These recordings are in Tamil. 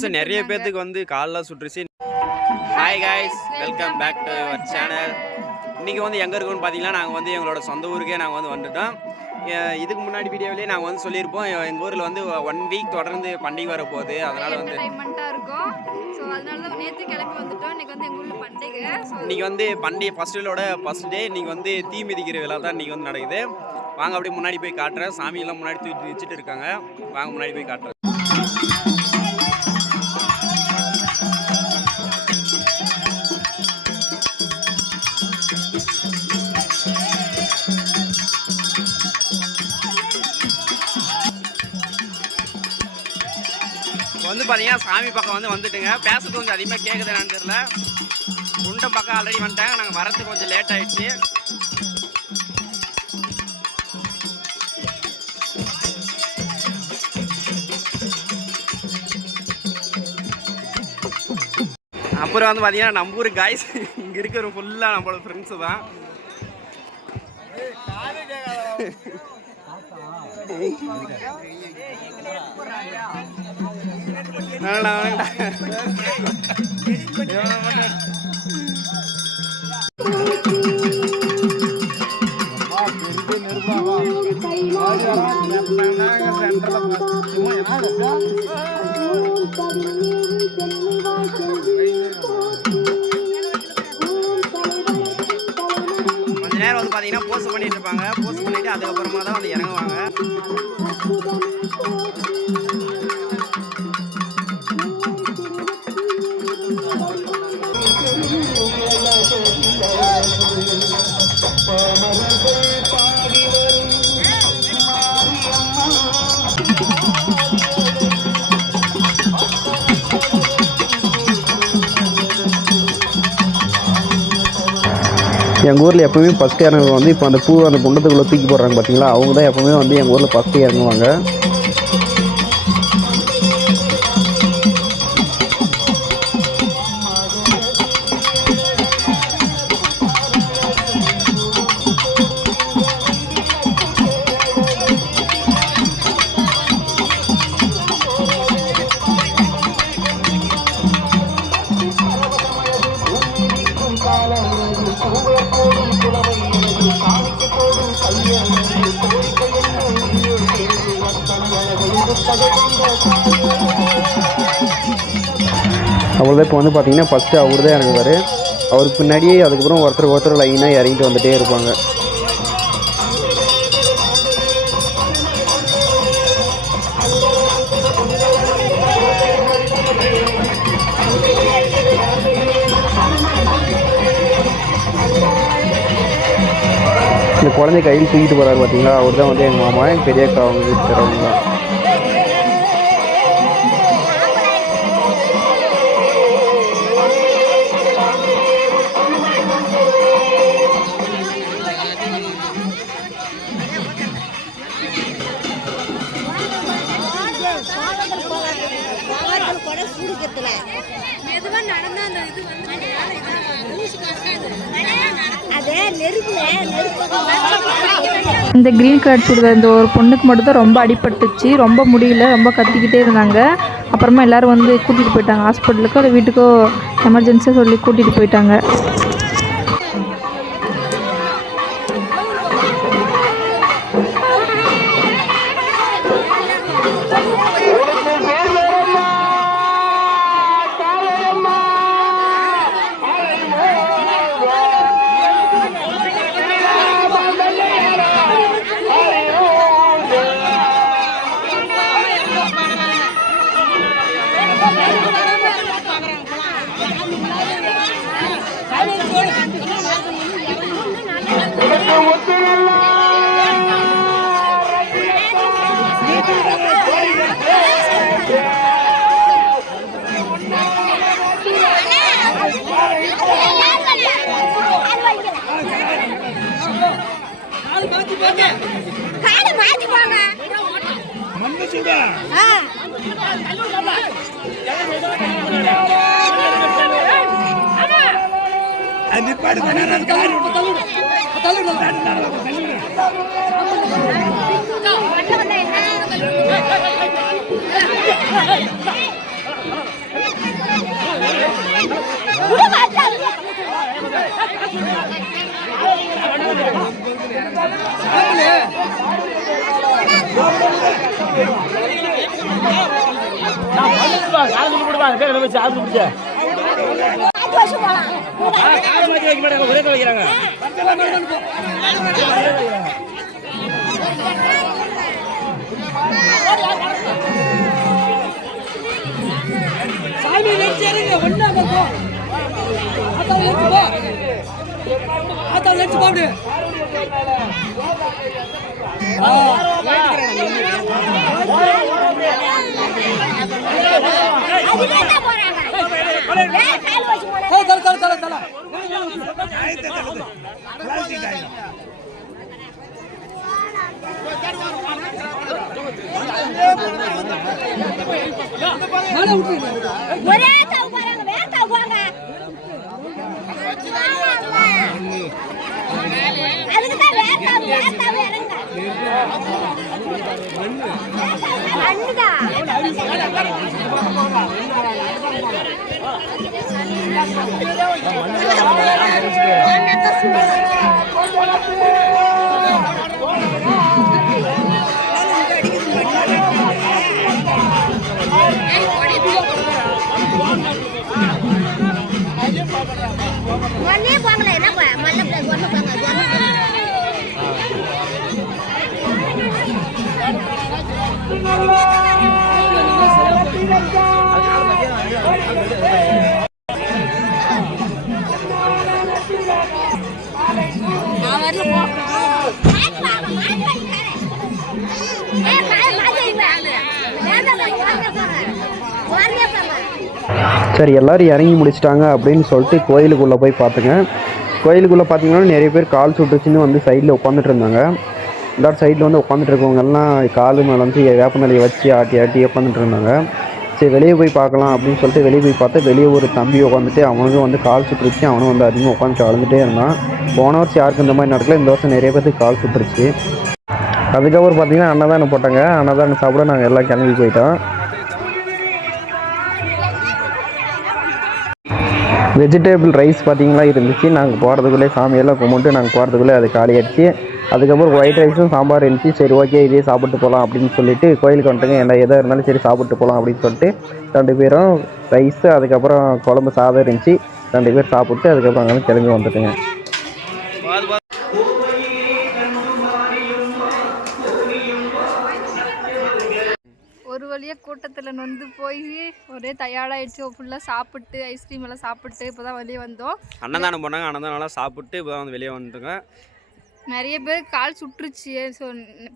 ஆல்மோஸ்ட் நிறைய பேத்துக்கு வந்து கால்லாம் சுற்றுச்சு. Hi guys, welcome back to our channel. இன்றைக்கி வந்து எங்கே இருக்குன்னு பார்த்தீங்கன்னா, நாங்கள் வந்து எங்களோட சொந்த ஊருக்கே நாங்கள் வந்து வந்துட்டோம். இதுக்கு முன்னாடி வீடியோவிலே நாங்கள் வந்து சொல்லியிருப்போம், எங்கள் ஊரில் வந்து 1 வீக் தொடர்ந்து பண்டிகை வர போகுது. அதனால் வந்து இருக்கும். ஸோ அதனால தான் நேற்று கிளம்பி வந்துட்டோம். இன்றைக்கி வந்து எங்கள் ஊரில் பண்டிகை. இன்றைக்கி வந்து பண்டிகை ஃபஸ்ட் டே. இன்றைக்கி வந்து தீ மிதிக்கிற விழா தான் இன்றைக்கி வந்து நடக்குது. வாங்க அப்படியே முன்னாடி போய் காட்டுறேன். சாமியெல்லாம் முன்னாடி தூக்கி வச்சுட்டு இருக்காங்க. வாங்க முன்னாடி போய் காட்டுறேன். வந்து பார்த்தீங்கன்னா சாமி பக்கம் வந்து வந்துட்டுங்க. பேசுறது கொஞ்சம் அதிகமாக கேட்குது என்னன்னு தெரியல. குண்டம் பக்கம் ஆல்ரெடி வந்துட்டாங்க. நாங்கள் வரத்துக்கு கொஞ்சம் லேட் ஆகிடுச்சு. அப்புறம் வந்து பார்த்தீங்கன்னா நம்ம ஊர் காய்ஸ் இங்கே இருக்கிற ஃபுல்லாக நம்மளோட ஃப்ரெண்ட்ஸு தான். கொஞ்ச நேரம் வந்து பார்த்தீங்கன்னா போஸ்ட் பண்ணிட்டு இருப்பாங்க. போஸ்ட் பண்ணிட்டு அதுக்கப்புறமா தான் வந்து இறங்குவாங்க. எங்கள் ஊரில் எப்போவுமே ஃபஸ்ட்டு இறங்குவாங்க வந்து இப்போ அந்த பூ அந்த குண்டத்துக்குள்ளே தூக்கி போடுறாங்க பார்த்தீங்களா, அவங்க தான் எப்போவுமே வந்து எங்கள் ஊரில் ஃபஸ்ட்டு இறங்குவாங்க. அவ்வளோதான். இப்போ வந்து பார்த்தீங்கன்னா ஃபஸ்ட்டு அவர் தான் இறங்குவார். அவருக்கு பின்னாடியே அதுக்கப்புறம் ஒருத்தர் லைனாக இறங்கிட்டு வந்துகிட்டே இருப்பாங்க. இந்த குழந்தை கையில் தூக்கிட்டு போகிறாரு பார்த்தீங்களா, அவர் தான் வந்து எங்கள் மாமா, எங்கள் பெரியக்கா, அவங்க வீட்டு தரவங்க தான். இந்த க்ரீன் கலர் சுடிதார் இந்த ஒரு பொண்ணுக்கு மட்டும் தான் ரொம்ப அடிபட்டுச்சு. ரொம்ப முடியல, ரொம்ப கத்திக்கிட்டே இருந்தாங்க. அப்புறமா எல்லோரும் வந்து கூட்டிகிட்டு போயிட்டாங்க ஹாஸ்பிட்டலுக்கோ இல்லை வீட்டுக்கோ, எமர்ஜென்சியாக சொல்லி கூட்டிகிட்டு போயிட்டாங்க. சரி, எல்லோரும் இறங்கி முடிச்சிட்டாங்க அப்படின்னு சொல்லிட்டு கோயிலுக்குள்ளே போய் பார்த்துங்க. கோயிலுக்குள்ளே பார்த்தீங்கன்னா நிறைய பேர் கால் சுட்டுச்சுன்னு வந்து சைடில் உட்காந்துட்டு இருந்தாங்க. இந்த சைடில் வந்து உட்காந்துட்டு இருக்கவங்கெல்லாம் காலு மேலே வந்து வேப்பநிலையை வச்சு ஆட்டி ஆட்டி உட்காந்துட்டு இருந்தாங்க. சரி, வெளியே போய் பார்க்கலாம் அப்படின்னு சொல்லிட்டு வெளியே போய் பார்த்தா வெளியே ஒரு தம்பி உட்காந்துட்டு அவனுக்கும் வந்து கால் சுட்டுருச்சு. அவனும் வந்து அதிகமாக உட்காந்துட்டு அழுந்துகிட்டே இருந்தான். போன வருஷம் யாருக்கு இந்த மாதிரி நடக்கல, இந்த வருஷம் நிறைய பேருக்கு கால் சுட்டுருச்சு. அதுக்கப்புறம் பார்த்தீங்கன்னா அன்னதானம் போட்டாங்க. அன்னதானம் சாப்பிட நாங்கள் எல்லாம் கிளம்பி போயிட்டோம். வெஜிடேபிள் ரைஸ் பார்த்திங்களா இருந்துச்சு. நாங்கள் போகிறதுக்குள்ளே சாமியெல்லாம் கும்பிட்டு நாங்கள் போகிறதுக்குள்ளே அது காலி ஆகிடுச்சு. அதுக்கப்புறம் ஒயிட் ரைஸும் சாம்பார் இருந்துச்சு. சரி, ஓகே, இதே சாப்பிட்டு போகலாம் அப்படின்னு சொல்லிட்டு கோயிலுக்கு வந்துட்டுங்க. என்ன எதாக இருந்தாலும் சரி சாப்பிட்டு போகலாம் அப்படின்னு சொல்லிட்டு 2 பேரும் ரைஸு அதுக்கப்புறம் குழம்பு சாதம் இருந்துச்சு. 2 பேர் சாப்பிட்டு அதுக்கப்புறம் அங்கே கிளம்பி வந்துட்டுங்க. ஒரு வழியாக கூட்டத்தில் நொந்து போய் ஒரே டயர்டாகிடுச்சு. ஃபுல்லாக சாப்பிட்டு ஐஸ்கிரீம் எல்லாம் சாப்பிட்டு இப்போ தான் வெளியே வந்தோம். அன்னதானம் போனாங்க. அன்னதானம்லாம் சாப்பிட்டு இப்போ தான் வந்து வெளியே வந்துட்டுங்க. நிறைய பேர் கால் சுட்டுருச்சு. ஸோ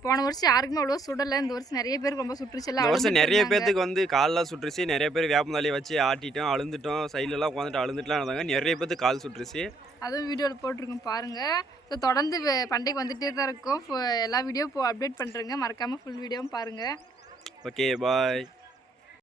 போன வருஷம் யாருக்குமே அவ்வளோ சுடலை. இந்த வருஷம் நிறைய பேருக்கு ரொம்ப சுட்டுருச்சு. எல்லாம் இந்த வருஷம் நிறைய பேருக்கு வந்து கால்லாம் சுட்டுருச்சு. நிறைய பேர் வேப்பந்தாலியை வச்சு ஆட்டிட்டோம், அழுந்துட்டோம், சைட்லலாம் உட்காந்துட்டு அழுந்துட்டுலாம் இருந்தாங்க. நிறைய பேருக்கு கால் சுட்டுருச்சு. அதுவும் வீடியோவில் போட்டிருக்கோம் பாருங்கள். ஸோ தொடர்ந்து பண்டிகை வந்துகிட்டே தான் இருக்கும். எல்லா வீடியோ அப்டேட் பண்ணுறேங்க. மறக்காமல் ஃபுல் வீடியோவும் பாருங்கள். ஓகே, பாய்.